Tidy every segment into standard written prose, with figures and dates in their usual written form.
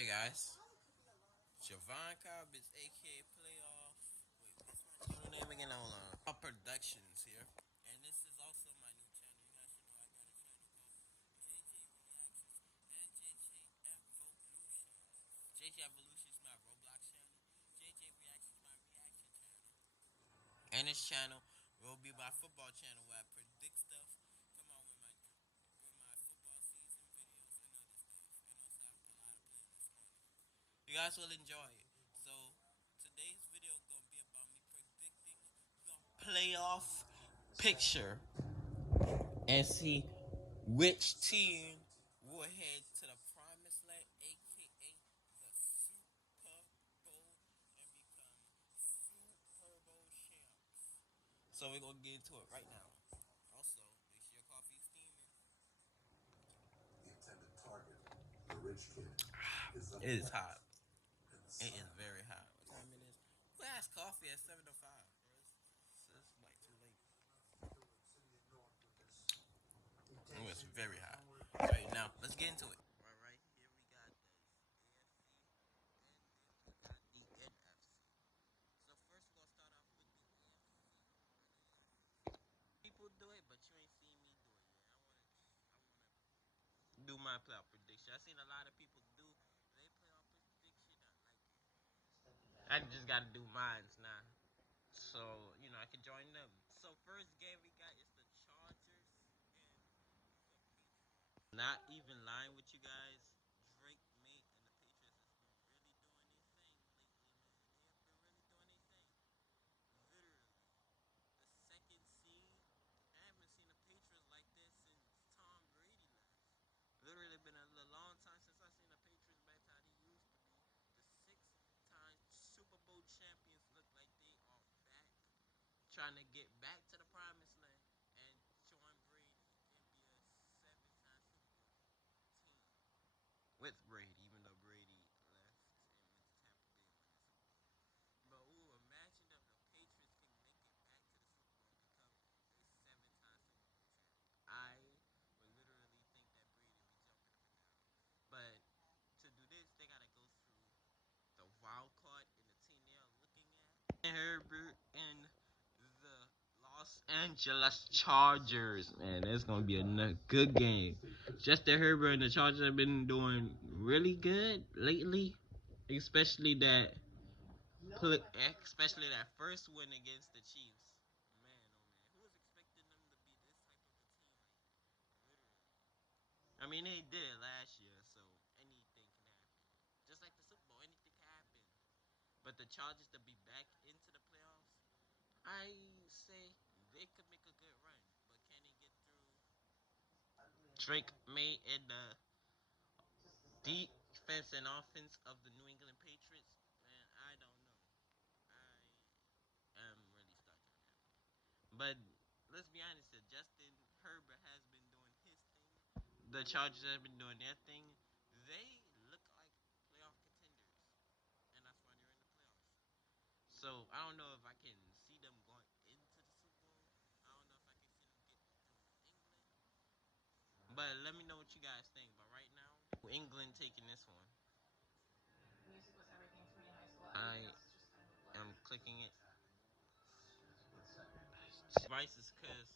Hey guys, Javon Cobbs, aka Playoff. Wait, what's my channel name again? Hold on. Productions here, and this is also my new channel. You guys should know I got a channel called JJ Reactions and JJ Evolution. JJ Evolution is my Roblox channel. JJ Reactions is my reaction channel. And this channel will be my football channel where I predict stuff, come on with my football season videos and other stuff, and also I put a lot of playlists on it. You guys will enjoy it. So today's video gonna be about me predicting the playoff picture and see which team will head to the promised land, aka the Super Bowl, and become Super Bowl champs. So we're gonna get into it right now. Also, make sure your coffee's steaming. The intended target, the rich kid, is up. It is hot. It is very hot. What time it is? Who has coffee at 7:05, bro? It's like too late. It's very hot. All right, now let's get into it. Right here we got the AFC, and then we got the NFC. So first we're gonna start off with the AFC. People do it, but you ain't seen me do it yet. I wanna do my playoff prediction. I seen a lot of people do they playoff prediction. I like it. I just gotta do mines now. So, I can join them. So first game we got is the Chargers and the Patriots. Not even lying with you guys. Drake May and the Patriots has been really doing their thing lately, man. They have been really doing their thing. Literally. The second seed. I haven't seen the Patriots like this since Tom Brady left. Literally been a long time since I seen the Patriots back to how they used to be. The 6-time Super Bowl champions look like they are back, trying to get back to the promised land and join Brady and be a 7-time Super Bowl team with Brady, even though Brady left and went to Tampa Bay and won the Super Bowl. But imagine if the Patriots can make it back to the Super Bowl and become a 7-time Super Bowl champ. I would literally think that Brady would be jumping up and down. But to do this, they gotta go through the wild card and the team they are looking at. Herbert and the Los Angeles Chargers. Man, it's gonna be a good game. Justin Herbert and the Chargers have been doing really good lately, especially that, especially that first win against the Chiefs. Man, oh man, who was expecting them to be this type of a team? Like, literally. I mean, they did it last year, so anything can happen. Just like the Super Bowl, anything can happen. But the Chargers to be back into the playoffs, I say they could make a good run. But can they get through Drake May and the defense and offense of the New England Patriots? Man, I don't know. I am really stuck on that one. But let's be honest here, Justin Herbert has been doing his thing. The Chargers have been doing their thing. They look like playoff contenders, and that's why they're in the playoffs. So I don't know if I can see them going into the Super Bowl. I don't know if I can see them getting through England. But let me know what you guys think. But right now, England taking this one. I am clicking it. Devices because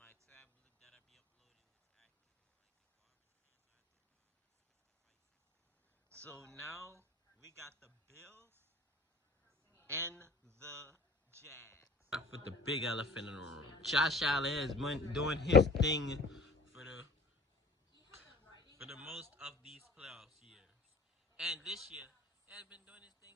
my tablet that I be uploading was acting like a garbage can, so I had to switch devices. So now we got the Bills and the Jags. With the big elephant in the room, Josh Allen has been doing his thing for the most of these playoffs years, and this year he has been doing his thing.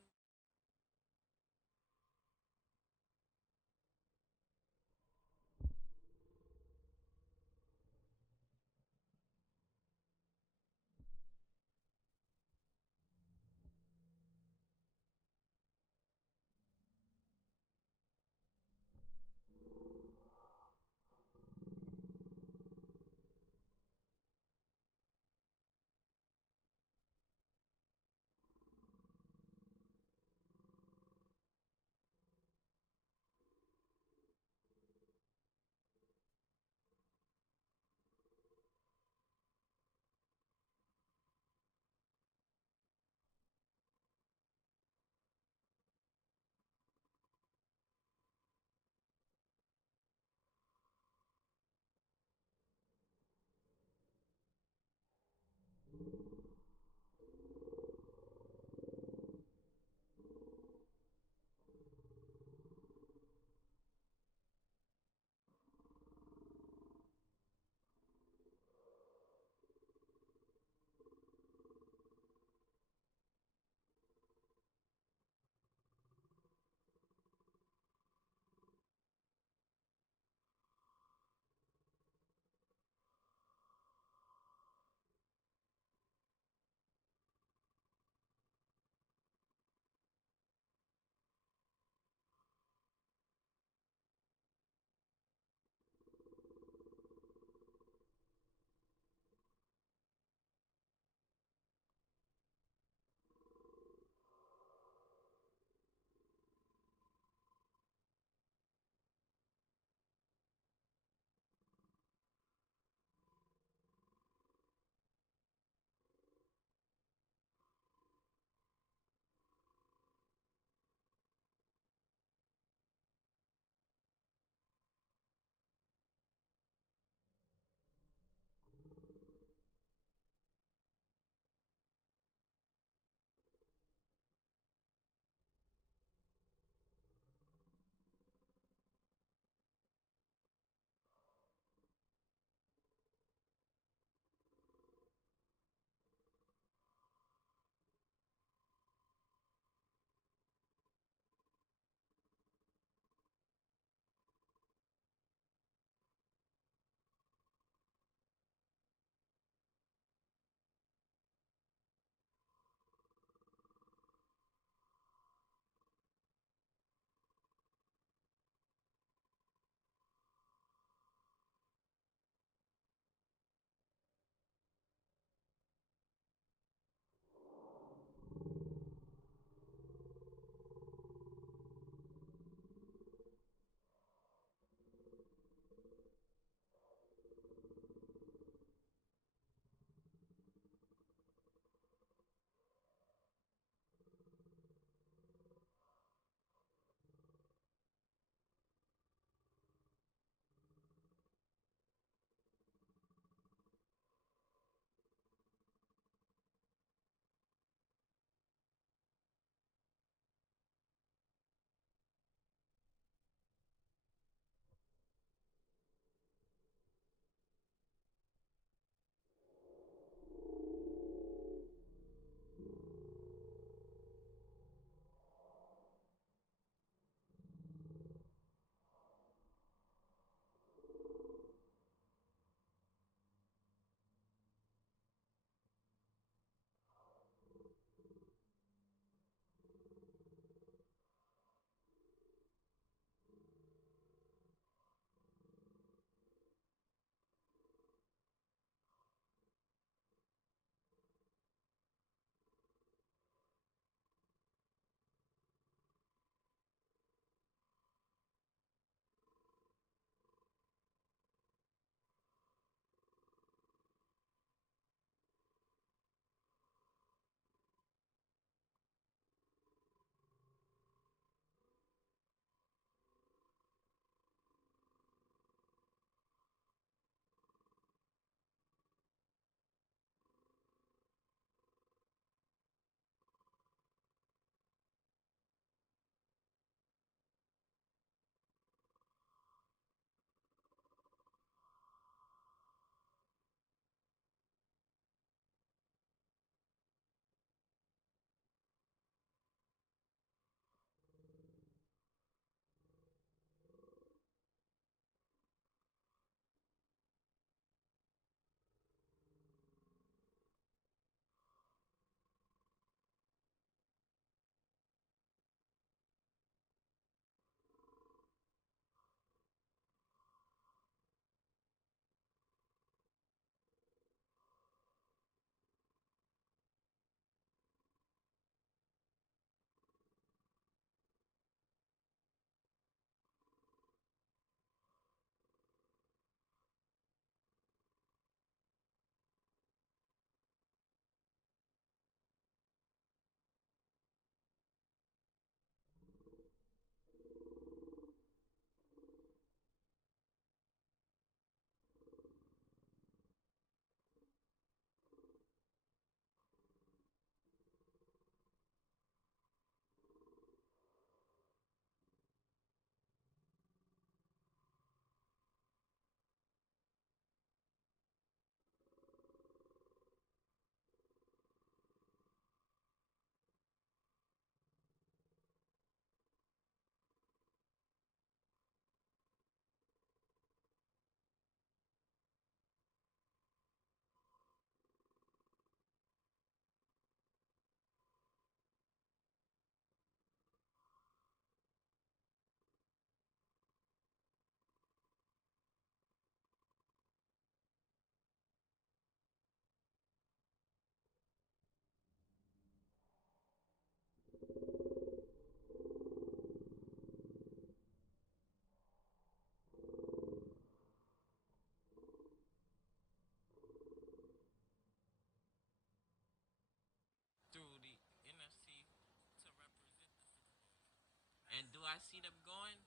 And do I see them going?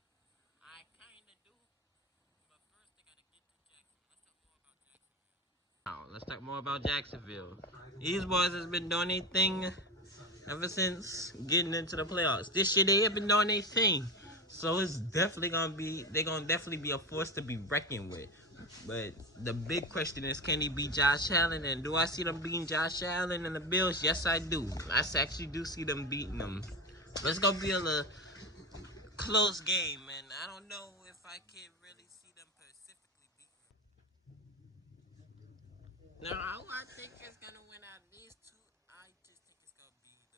I kind of do. But first, they got to get through Jacksonville. Let's talk more about Jacksonville. These boys has been doing their thing ever since getting into the playoffs. This year they have been doing their thing. So it's definitely gonna definitely be a force to be reckoned with. But the big question is, can he beat Josh Allen? And do I see them beating Josh Allen and the Bills? Yes, I do. I actually do see them beating them. But it's gonna be a little close game, and I don't know if I can really see them specifically beating them. Now, who I think is gonna win out of these two, I just think it's gonna be the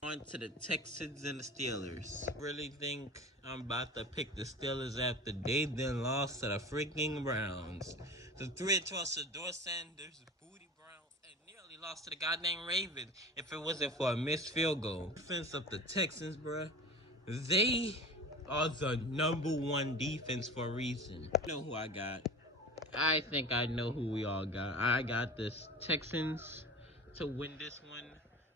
Bills. On to the Texans and the Steelers. Really think I'm about to pick the Steelers after they then lost to the freaking Browns. The 3-12 Shedeur Sanders, Booty Browns, and nearly lost to the goddamn Ravens if it wasn't for a missed field goal. Defense of the Texans, bruh. They are the number one defense for a reason. You know who I got? I think I know who we all got. I got the Texans to win this one.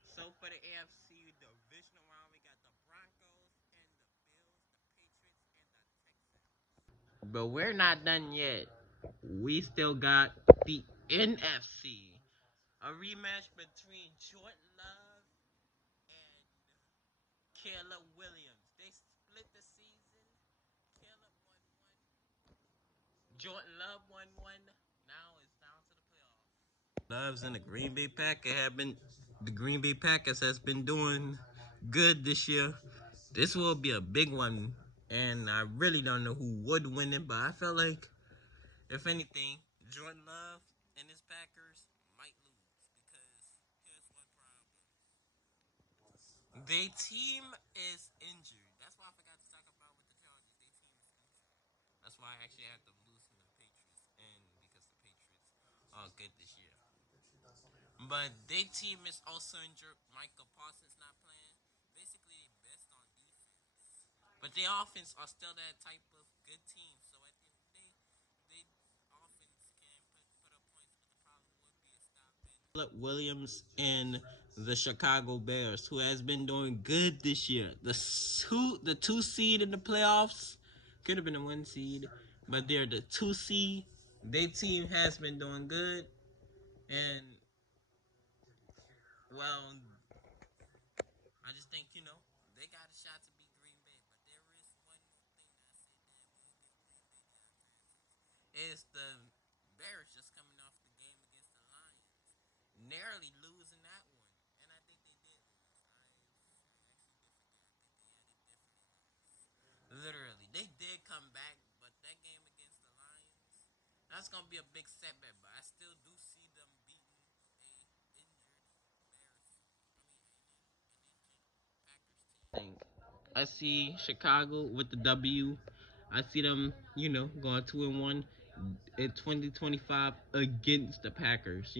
So for the AFC divisional round, we got the Broncos and the Bills, the Patriots, and the Texans. But we're not done yet. We still got the NFC. A rematch between Jordan Love and Caleb Williams. They split the season. Caleb won one. Jordan Love won one. Now it's down to the playoffs. Loves and the Green Bay Packers have been the Green Bay Packers has been doing good this year. This will be a big one, and I really don't know who would win it, but I feel like if anything, Jordan Love and his Packers might lose because here's one problem. Their team is injured. That's why I forgot to talk about with the Chargers. Their team is injured. That's why I actually have them losing the Patriots, and because the Patriots are good this year. But their team is also injured. Michael Parsons not playing. Basically, they best on defense. But their offense are still that type of good team. So at the end of the day, they offense can put up points, but the problem would be stopping Caleb Williams and the Chicago Bears, who has been doing good this year. The two seed in the playoffs could have been a 1 seed, but they're the 2 seed. Their team has been doing good, and well, I just think they got a shot to beat Green Bay. But there is one more thing that I said that will give Green Bay the advantage. Is the Bears just coming off the game against the Lions, narrowly losing that one, and I think they did lose. Literally, they did come back, but that game against the Lions, that's gonna be a big setback. But I still do see them beating a injured Bears. An injured Packers team. I see Chicago with the W. I see them, going 2-1 in 2025 against the Packers.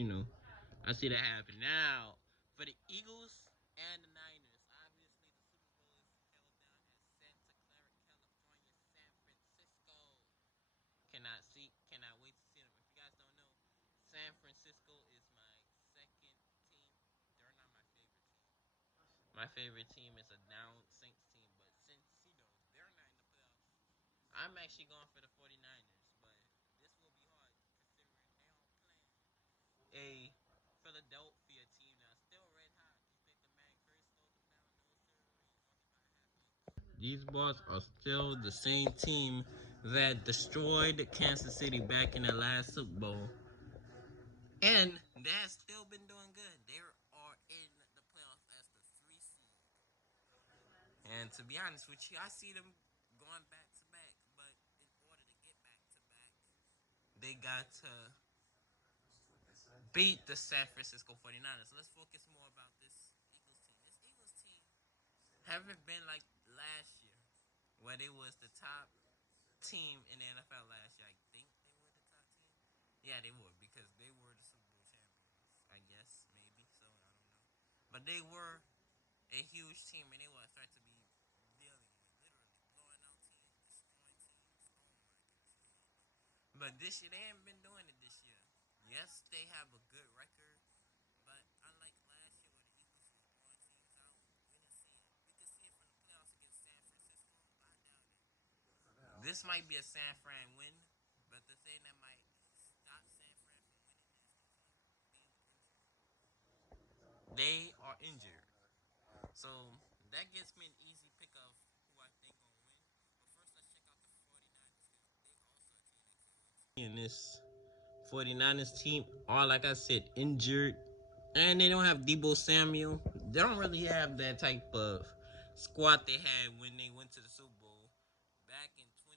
I see that happen. Now, for the Eagles and the Niners, obviously the Super Bowl is held down at Santa Clara, California, San Francisco. Cannot wait to see them. If you guys don't know, San Francisco is my second team. They're not my favorite team. My favorite team is a down Saints team, but since they're not in the playoffs, I'm actually going for the 49ers. But this will be hard considering they are playing a Philadelphia team that's still red hot. You think the man Curry slowed them down? No, sir. These boys are still the same team that destroyed Kansas City back in the last Super Bowl. And they have still been doing good. They are in the playoffs as the 3 seed. And to be honest with you, I see them going back to back. But in order to get back to back, they got to beat the San Francisco 49ers. Let's focus more about this Eagles team. This Eagles team haven't been like last year, where they was the top team in the NFL last year. I think they were the top team. Yeah, they were because they were the Super Bowl champions. I guess maybe so. I don't know, but they were a huge team, and they will start to be dealing with literally blowing out teams, destroying teams. Oh my goodness. But this year they haven't been doing it this year. Yes, they have a good record, but unlike last year where the Eagles was blowing teams out, we didn't see it. We could see it from the playoffs against San Francisco. this might be a San Fran win, but the thing that might stop San Fran from winning is the team being injured. They are injured. So that gives me an easy pick of who I think gonna win. But first, let's check out the 49ers because they also a team that could win. In this 49ers team are, like I said, injured. And they don't have Deebo Samuel. They don't really have that type of squad they had when they went to the Super Bowl back in 24,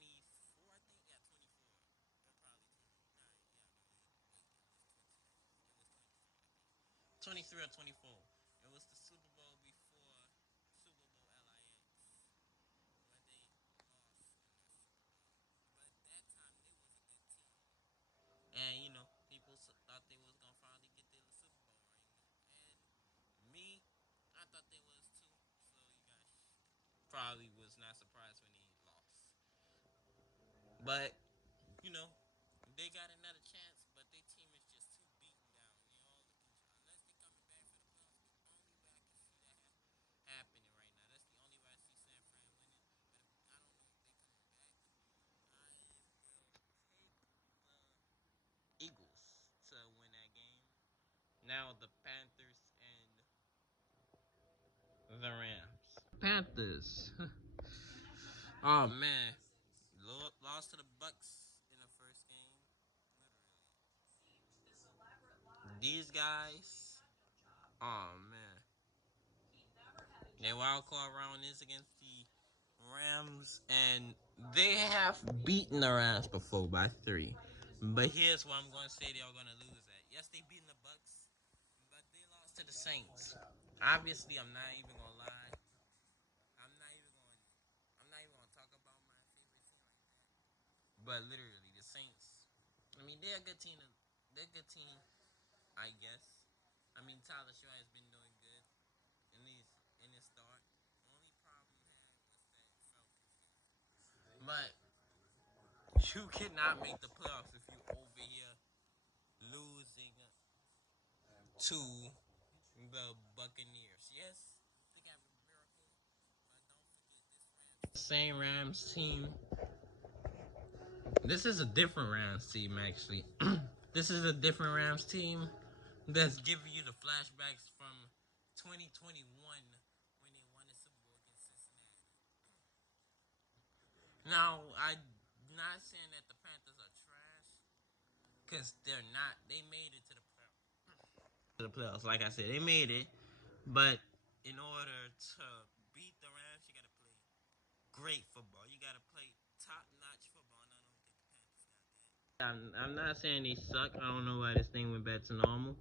I think. Yeah, 24. Or probably 29. Yeah, no, it was 23 or 24. It was the Super Bowl before Super Bowl LIX, where they lost in that Super Bowl. But at that time, they was a good team. And, people thought they was going to finally get their Super Bowl ring. And me, I thought they was too. So you guys probably was not surprised when they lost. But, you know, they got another chance, but their team is just too beaten down. They're all looking, unless they're coming back for the playoffs, the only way I can see that happening right now. That's the only way I see San Fran winning. But I don't know if they're coming back. I will take the Eagles to win that game. Now the Panthers and the Rams. Panthers. Oh man, lost to the Bucks in the first game. Literally, these guys. Oh man, their wild card round is against the Rams, and they have beaten the Rams before by 3. But here's what I'm going to say they are going to lose at. Yes, they beaten the Bucks, but they lost to the Saints. Obviously, I'm not even gonna lie. I'm not even going. I'm not even gonna talk about my favorite team like that. But literally, the Saints. I mean, they're a good team. They're a good team, I guess. I mean, Tyler Shaw has been doing good in his start. Only problem had was that Falcons game. But you cannot make the playoffs if you over here losing to the Buccaneers. Yes, they got a miracle, but don't forget this Rams. Same Rams team. This is a different Rams team, actually. This is a different Rams team that's giving you the flashbacks from 2021 when they won the Super Bowl against Cincinnati. Now, I'm not saying that the Panthers are trash, because they're not. They made it to the playoffs. To the playoffs, like I said, they made it. But in order to beat the Rams, you got to play great football. You got to play top-notch football, and I don't think the Panthers got that. I'm not saying they suck. I don't know why this thing went back to normal.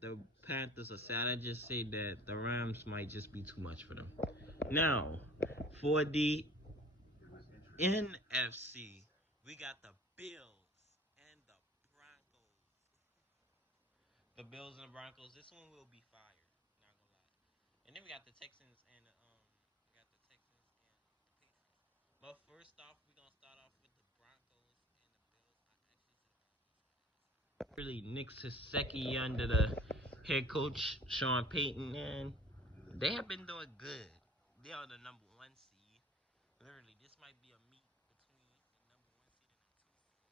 The Panthers are sad. I just say that the Rams might just be too much for them. Now, for the NFC, we got the Bills and the Broncos. The Bills and the Broncos. This one will be fire. Not gonna lie. And then we got the Texans and the Patriots. But first off, we're gonna start off with the Broncos and the Bills. I actually see the Broncos winning this one. Really, Nick Siseki under the head coach Sean Payton, and they have been doing good. They are the number 1 seed. Literally, this might be a meet between the number 1 seed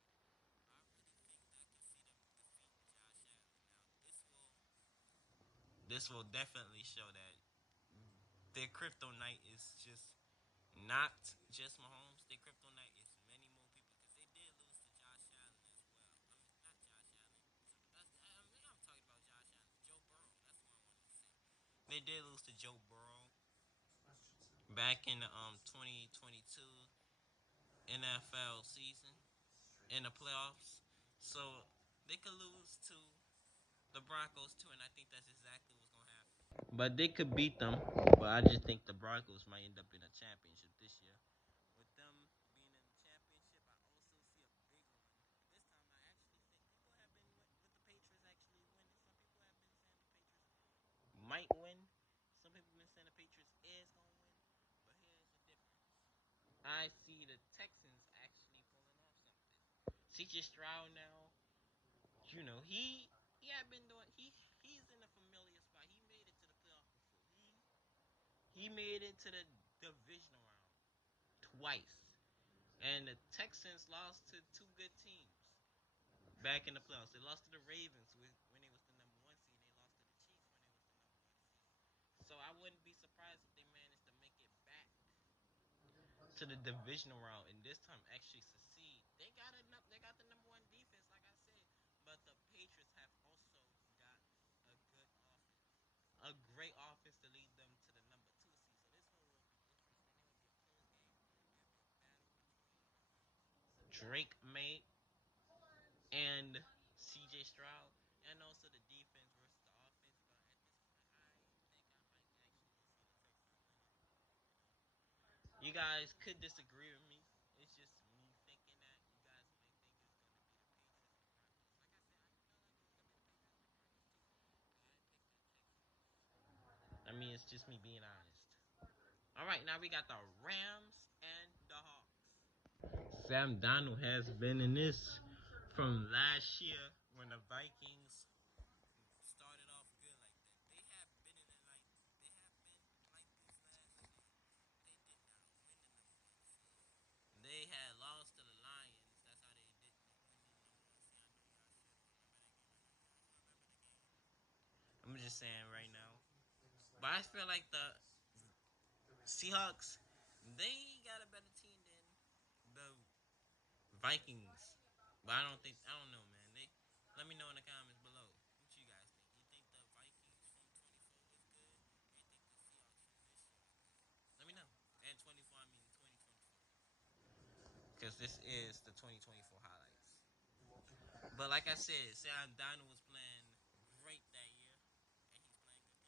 and the 2 seed. I really think that I can see them defeating Josh Allen. Now, this will definitely show that their kryptonite is just not just Mahomes. Their kryptonite is many more people because they did lose to Josh Allen as well. I mean, not Josh Allen. I'm talking about Josh Allen. Joe Burrow. That's what I wanted to say. They did lose to Joe Burrow back in the 2022 NFL season in the playoffs. So they could lose to the Broncos too, and I think that's exactly what's gonna happen. But they could beat them, but I just think the Broncos might end up in a championship this year. With them being in the championship, I also see a big one. This time, I actually think people have been with the Patriots actually winning. Some people have been saying the Patriots might win. Some people have been saying the Patriots is gonna win. But here's the difference. I see the Texans actually pulling off something. CJ Stroud now, he had been doing he's in a familiar spot. He made it to the playoffs before. He made it to the divisional round twice. And the Texans lost to two good teams back in the playoffs. They lost to the Ravens when they was the number one seed. They lost to the Chiefs when they was the number one seed. So I wouldn't be surprised if they managed to make it back to the divisional round and this time actually succeed. They got the number one defense, like I said, but the Patriots have also got a good offense, a great offense to lead them to the number two seed. So this one will be interesting. It will be a close game. It will be a battle between Drake May and C.J. Stroud, and also the defense versus the offense. But at this point, I think I might actually see the Texans winning. You guys could disagree with me. It's just me thinking that. You guys might think it's gonna be the Patriots or the Broncos. Like I said, I felt like it was gonna be the Patriots or the Broncos too, but I picked the Texans. I mean, it's just me being honest. All right, now we got the Rams and the Hawks. Sam Darnold has been in this from last year when the Vikings started off good like that. They have been in it like they have been like this last year. They did not win the number one seed. They had lost to the Lions. That's how they didn't win the number one seed. I know y'all should remember that game. I know you guys remember the game. I'm just saying right now. But I feel like the Seahawks, they got a better team than the Vikings. But I don't know, man. Let me know in the comments below. What you guys think? You think the Vikings from 24 was good? Or you think the Seahawks from this year are good? Let me know. And 24, I mean 2024. Because this is the 2024 highlights. But like I said, Sam Darnold was playing great that year. And he's playing good this year.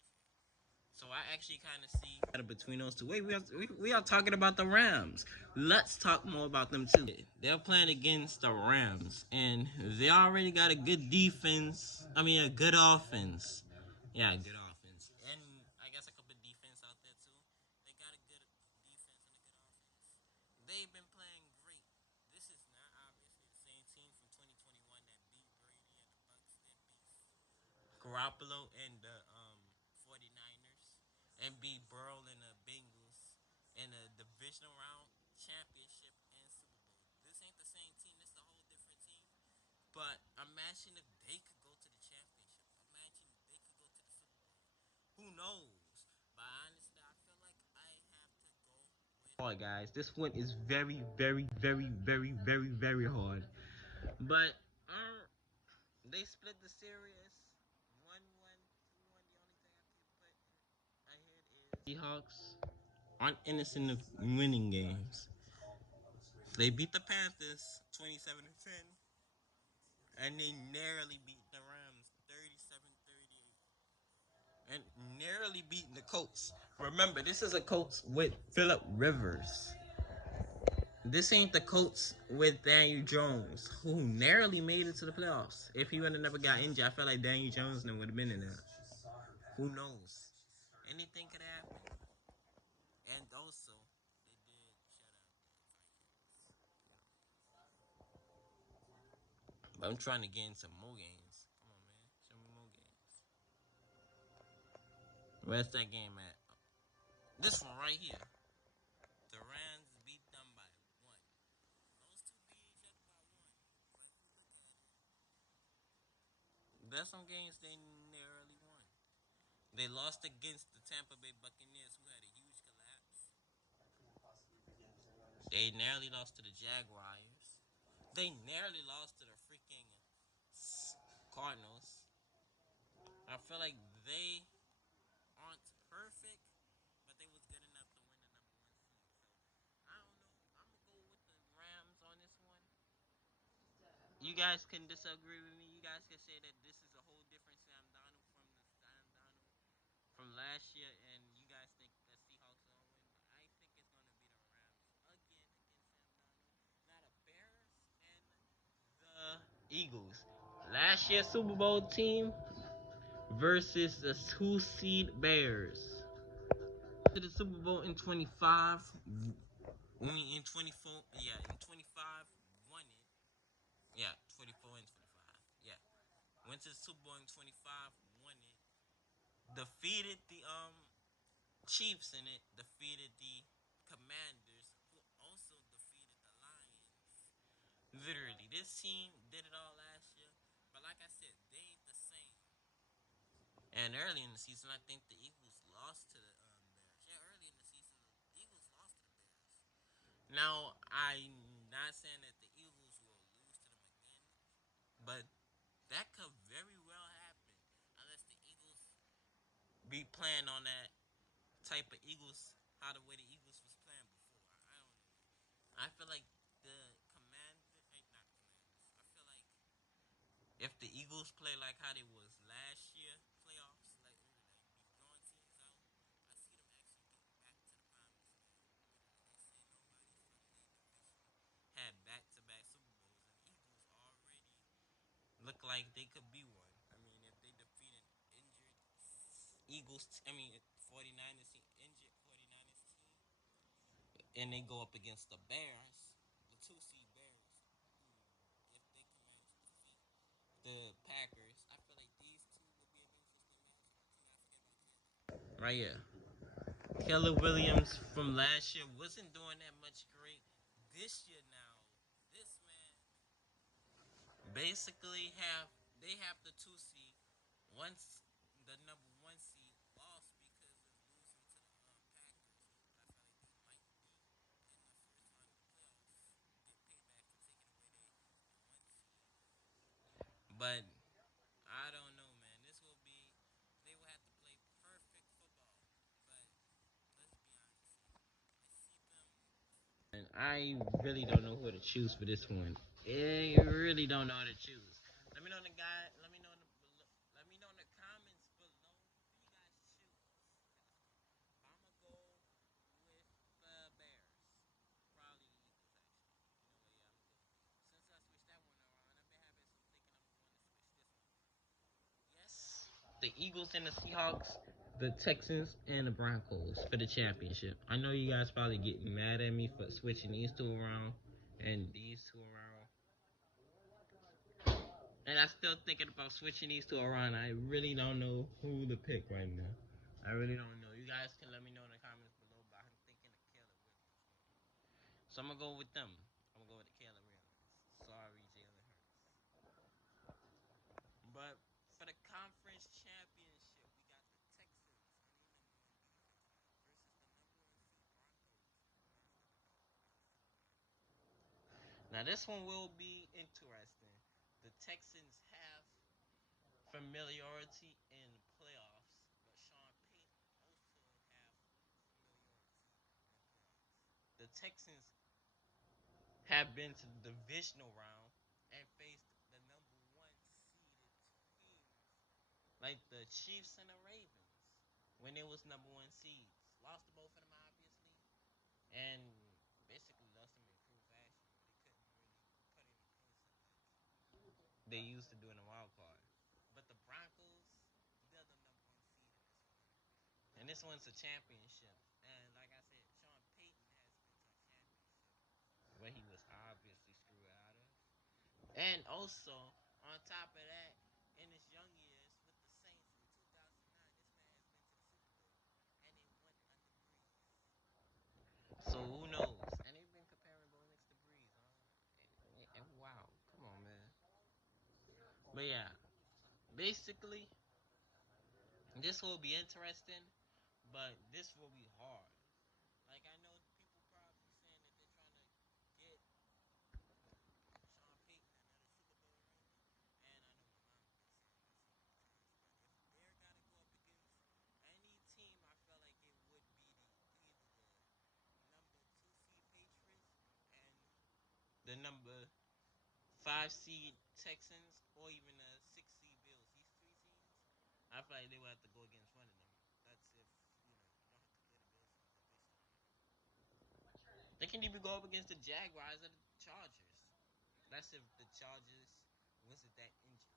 So I actually kind of see between those two. Wait, we are talking about the Rams. Let's talk more about them too. They're playing against the Rams, and they already got a good defense. I mean, a good offense. Yeah, good offense, and I guess a couple of defense out there too. They got a good defense and a good offense. They've been playing great. This is not obviously the same team from 2021 that beat Brady and the Bucks that beat Garoppolo and the 49ers and beat Burrow and the Bengals in a divisional round championship and Super Bowl. This ain't the same team. This is a whole different team. But imagine if they could go to the championship. Imagine if they could go to the Super Bowl. Who knows? But honestly, I feel like I have to go with. Alright, guys, this one is very, very, very, very, very, very hard. But they split the series 1-1, 2-1. The only thing I can put ahead is Seahawks aren't innocent of winning games. They beat the Panthers 27-10, and they narrowly beat the Rams 37-38. And narrowly beating the Colts. Remember, this is a Colts with Phillip Rivers. This ain't the Colts with Daniel Jones, who narrowly made it to the playoffs. If he would have never got injured, I feel like Daniel Jones would have been in there. Who knows? Anything could happen. And also, they did shut out the Vikings. But I'm trying to get into more games. Come on, man. Show me more games. Where's that game at? This one right here. The Rams beat them by 1. Those two beat each other by 1. But if you look at it, there's some games they narrowly won. They lost against the Tampa Bay Buccaneers, who had a huge collapse. They narrowly lost to the Jaguars. They narrowly lost to the freaking Cardinals. I feel like they aren't perfect, but they was good enough to win the number one seed. So I don't know. I'm gonna go with the Rams on this one. You guys can disagree with me. You guys can say that this is a whole different Sam Darnold from the Sam Darnold from last year, and you guys think the Seahawks are gonna win. But I think it's gonna be the Rams again against Sam Darnold. Now the Bears and the Eagles. Last year's Super Bowl team versus the 2 seed Bears. To the Super Bowl in 25. I mean in 24. Yeah, in 25 won it. Yeah, 24 and 25. Yeah. Went to the Super Bowl in 25, won it. Defeated the Chiefs in it, defeated the Commanders, who also defeated the Lions Literally, this team did it all last year, but like I said, they ain't the same. And early in the season, I think the Eagles lost to the Bears. Yeah, early in the season, the Eagles lost to the Bears. Now, I'm not saying that the Eagles will lose to them again, but that could very well happen unless the Eagles be playing on that type of Eagles, how the way the Eagles was playing before. I don't know. I feel like the Commanders, not Commanders. I feel like if the Eagles play like how they was last year playoffs, like be blowing teams out, I see them actually getting back to the promised land. Literally, they say nobody from their division had back-to-back Super Bowls, and the Eagles already look like they could be one. I mean, if they defeat an injured Eagles, 49ers injured 49ers team, and they go up against the Bears, the two seed Bears, who, if they can manage to defeat the Packers, I feel like these two will be an interesting matchup. To not forget about Caleb. Right here. Caleb Williams from last year wasn't doing that much great. This year now, this man basically have the two seed. Once the number one seed lost because of losing to the Packers, but I feel like they might be in the first round of the playoffs, get payback for taking away the one seed. But I don't know, man. This will be they will have to play perfect football. But let's be honest here. I see them. And I really don't know who to choose for this one. I really don't know who to choose. Let me know in the guy. Let me know in the let me know in the comments below who you guys choose for this one. I'ma go with the Bears. Probably the Eagles actually. You know what? Yeah, I'm gonna go. Since I switched that one around, I've been having some thinking I'm going to switch this one around. Yes, the Eagles and the Seahawks, the Texans and the Broncos for the championship. I know you guys probably getting mad at me for switching these two around and these two around. And I'm still thinking about switching these two around. I really don't know who to pick right now. I really don't know. You guys can let me know in the comments below, but I'm thinking of Caleb Williams. So I'm gonna go with them. I'm gonna go with the Caleb Williams. Sorry, Jalen Hurts. But for the conference championship, we got the Texans and the number one defense versus the number one seed Broncos, who last got a beat with the Super Bowl. Now this one will be interesting. The Texans have familiarity in the playoffs, but Sean Payton also have familiarity in the playoffs. The Texans have been to the divisional round and faced the number one seeded teams like the Chiefs and the Ravens when it was number one seeds. Lost to both of them obviously, and basically lost them in cruel fashion where they couldn't really put any points up like they used to do in the wild card. But the Broncos, they're the number one seed in this one. And this one's a championship. And like I said, Sean Payton has been to a championship where he was obviously screwed out of. And also, on top of that, in his young years with the Saints in 2009, this man has been to the Super Bowl. And it went under Breeze. So who knows? And they've been comparing Bo Nix to Breeze. And wow, come on, man. But yeah, basically, this will be interesting, but this will be hard. Like I know people probably saying that they're trying to get Sean Payton another Super Bowl ring, and I know my mom been saying that so many times. But if they're gotta go up against any team, I feel like it would be either the number two seed Patriots and the number five seed Texans, or even the six seed Bills. These three teams, I feel like they would have to go against one of them. That's if you don't have to play the Bills in the division. They can even go up against the Jaguars or the Chargers. That's if the Chargers wasn't that injured.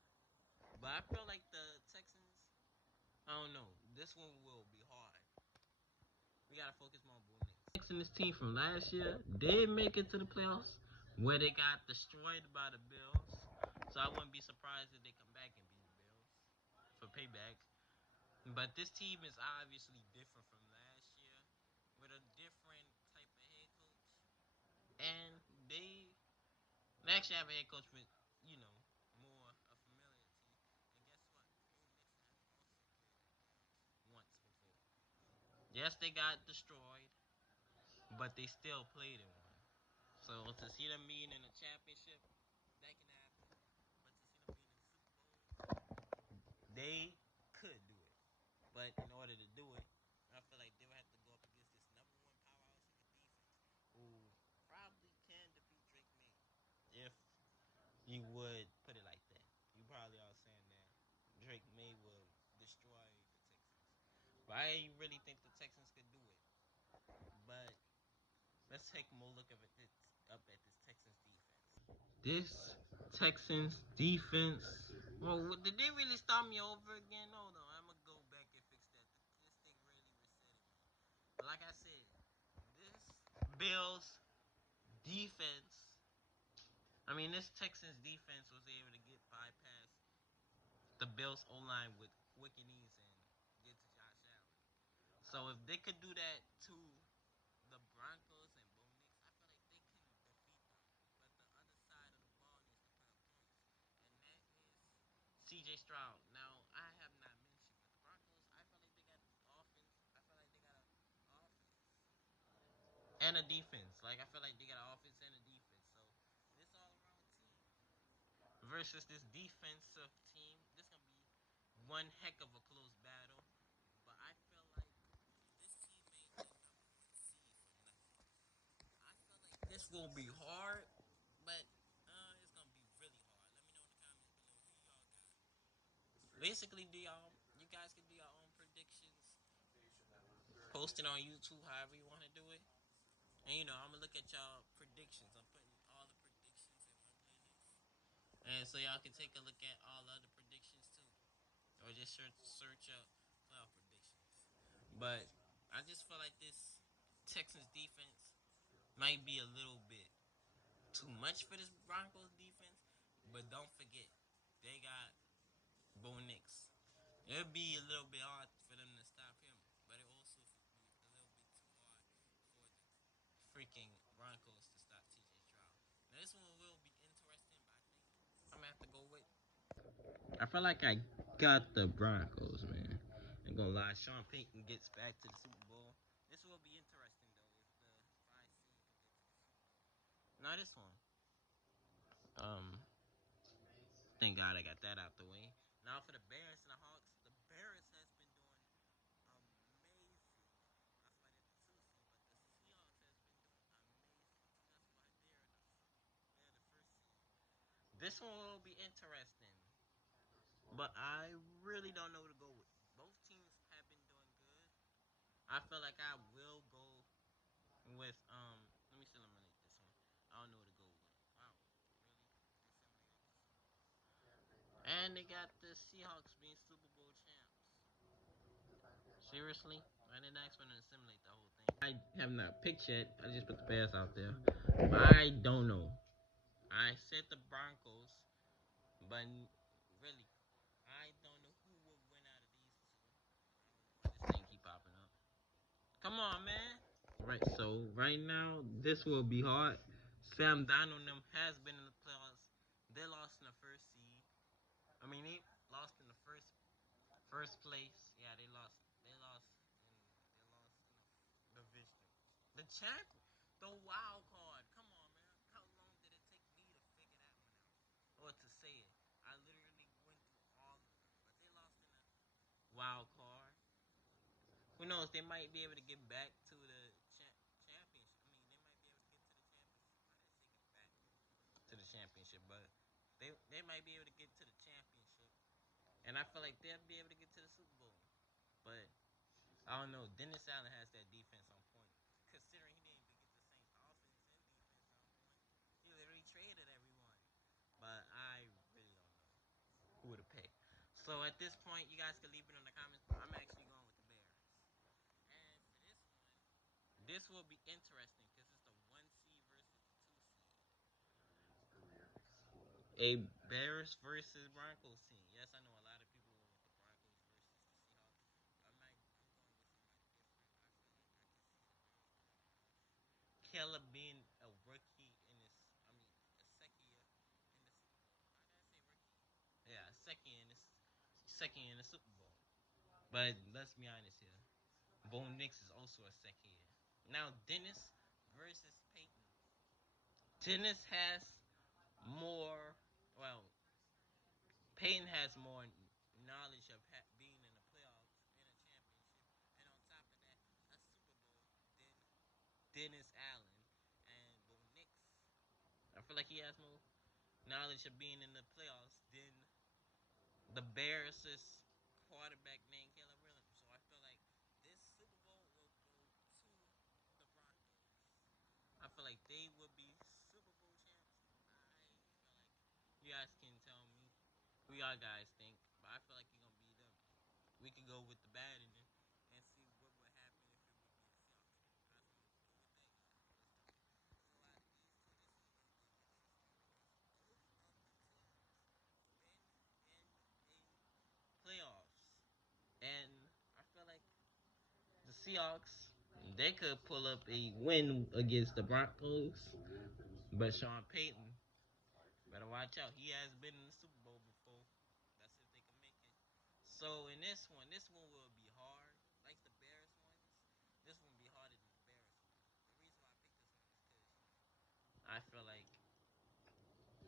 But I feel like the Texans, I don't know. This one will be hard. We gotta focus more on Bo Nix. Texans team from last year did make it to the playoffs, where they got destroyed by the Bills. So I wouldn't be surprised if they come back and beat the Bills for payback. But this team is obviously different from last year, with a different type of head coach, and they They actually have a head coach with, you know, more of familiarity. And guess what? Bo Nix has also played the Browns once before. Yes, they got destroyed, but they still played in one. So to see them meet in a championship, that can happen. But to see them being in the Super Bowl, they could do it. But in order to do it, I feel like they would have to go up against this number one powerhouse of a defense who probably can defeat Drake May. If you would put it like that. You probably are saying that Drake May will destroy the Texans. But I really think the Texans could do it. But let's take a more look at this Texans defense. This Texans defense. Well, did they really start me over again? Hold on, I'm gonna go back and fix that. This thing really resetting me. But like I said, this Bills defense. I mean, this Texans defense was able to get bypass the Bills O line with quick and ease and get to Josh Allen. So if they could do that to the Broncos and Bo Nix, I feel like they can defeat them. But the other side of the ball needs to put up points, and that is C.J. Stroud. Now I have not mentioned, but the Broncos, I feel like they got offense. I feel like they got an offense and a defense. Like I feel like they got an offense and a defense. So this all around team versus this defensive team, this gonna be one heck of a close battle. But I feel like this team ain't the number one seed for nothing. I feel like this gonna be hard, but it's gonna be really hard. Let me know in the comments below who y'all got. Basically, do y'all you guys can do your own predictions, post it on YouTube, however you want to do it. And I'm gonna look at y'all predictions. I'm putting all the predictions in one playlist, and so y'all can take a look at all the other predictions too, or just search up playoff predictions. But I just feel like this Texans defense might be a little bit too much for this Broncos defense. But don't forget, they got Bo Nix. It'll be a little bit hard for them to stop him, but it also be a little bit too hard for the freaking Broncos to stop T.J. Stroud. Now this one will be interesting, but I think I'm gonna have to go with. I feel like I got the Broncos, man. I'm gonna lie. Sean Payton gets back to the Super Bowl. This will be interesting though if the 5 seed can get to the Super Bowl. Now this one. Thank God I got that out the way. Now for the Bears and the Hawks, the Bears has been doing amazing. That's why they're the 2 seed, but the Seahawks has been doing amazing too. That's why they're the first seed. This one will be interesting, but I really don't know who to go with. Both teams have been doing good. I feel like I will go with Let me eliminate this one. I don't know who to go with. Wow, really? They eliminated this one. And they got the Seahawks being Super Bowl champs. Seriously? I didn't ask for them to simulate the whole thing. I have not picked yet. I just put the Bears out there. I don't know. I said the Broncos, but really, I don't know who will win out of these two. I don't know why this thing keep popping up. Come on, man. Right, so right now, this will be hard. Sam Darnold and them has been in the playoffs. They lost in the first seed. I mean, they lost in the first place. Yeah, they lost. They lost in the division. The champion, the wild card. Come on, man. How long did it take me to figure that one out, or to say it? I literally went through all of them, but they lost in the wild card. Who knows? They might be able to get back to the championship. I mean, they might be able to get to the championship. Why did I say get back to the championship? But they might be able to get to the championship, and I feel like they'll be able to get to the Super Bowl. But I don't know. Dennis Allen has that defense on point. Considering he didn't even get the Saints offense and defense on point, he literally traded everyone. But I really don't know who to pick. So at this point, you guys can leave it in the comments. But I'm actually going with the Bears. And for this one, this will be interesting because it's the 1 seed versus the 2 seed. A Bears versus Broncos team. Yes, I know a lot of people went with the Broncos versus the Seahawks. I'm going with somebody different. I feel like I can see the Bears winning. Caleb being a rookie in his, I mean, a second year. second year in the Super Bowl. But let's be honest here. Bo Nix is also a second year. Now Dennis versus Peyton. Dennis has more. Well, Peyton has more knowledge of being in the playoffs and a championship, and on top of that, a Super Bowl than Dennis Allen and Bo Nix. I feel like he has more knowledge of being in the playoffs than the Bears' quarterback named Caleb Williams. So I feel like this Super Bowl will go to the Broncos. I feel like they will be Super Bowl champs. I feel like you guys can tell me who y'all guys think, but I feel like you're gonna be them. We could go with the bad in it and see what would happen if it would be the Seahawks. You guys want to go with that? Yeah, let's do it. So out of these two, this is gonna be interesting because both of the teams been in a playoffs, and I feel like the Seahawks they could pull up a win against the Broncos, but Sean Payton better watch out. He has been in the Super Bowl before. That's if they can make it. So in this one will be hard, like the Bears ones. This one will be harder than the Bears one. The reason why I picked this one is because I feel like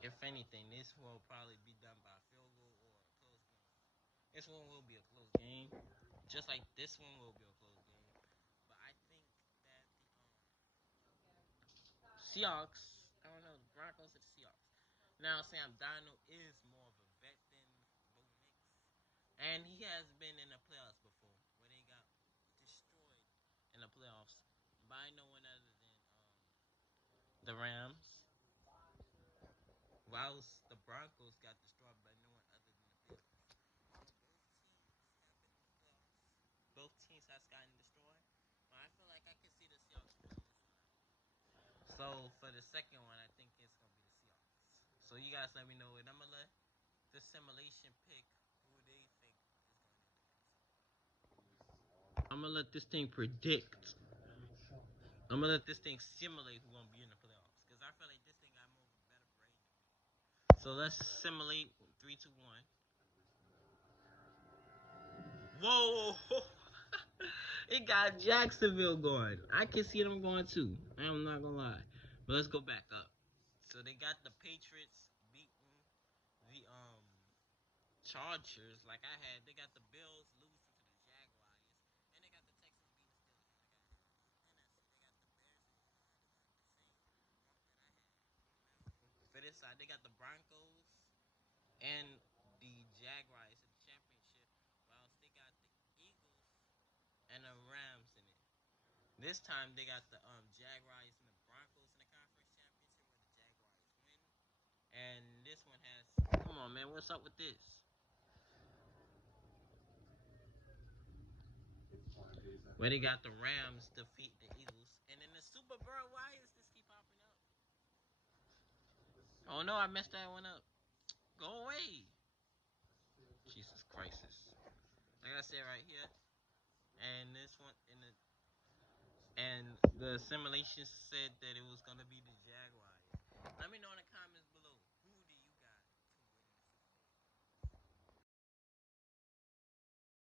if anything, this will probably be done by a field goal or a close game. This one will be a close game, just like this one will be a close game. But I think that the Seahawks, I don't know, the Broncos or the Seahawks. Now Sam Darnold is more of a vet than Bo Nix, and he has been in the playoffs before, where they got destroyed in the playoffs by no one other than the Rams, whilst the Broncos got destroyed by no one other than the Bills. So both teams have been in the playoffs. Both teams has gotten destroyed. But I feel like I can see the Seahawks winning this one out. So for the second one, I think it's gonna be the Seahawks. So you guys let me know, and I'm gonna let the simulation pick who they think is gonna end up in the Super Bowl. I'm gonna let this thing predict. I'm gonna let this thing simulate who's gonna be in the playoffs, because I feel like this thing got more of a better brain than me. So let's simulate 3, 2, 1. Whoa! It got Jacksonville going. I can see them going too. I'm not gonna lie. But let's go back up. So they got the Patriots beating the Chargers like I had. They got the Bills losing to the Jaguars. And they got the Texans beating the Steelers like I had. NFC, they got the Bears and they got the same mark that I had. Now, for this side, they got the Broncos and the Jaguars in the championship, whilst they got the Eagles and the Rams in it. This time they got the Jaguars and the Broncos in the conference championship where the Jaguars win. And this one has, come on man, what's up with this? Where they got the Rams defeat the Eagles. And in the Super Bowl, why is this keep popping up? Oh no, I messed that one up. Go away. Jesus Christ. Like I said right here. And this one in the and the simulation said that it was gonna be the Jaguars. Let me know in the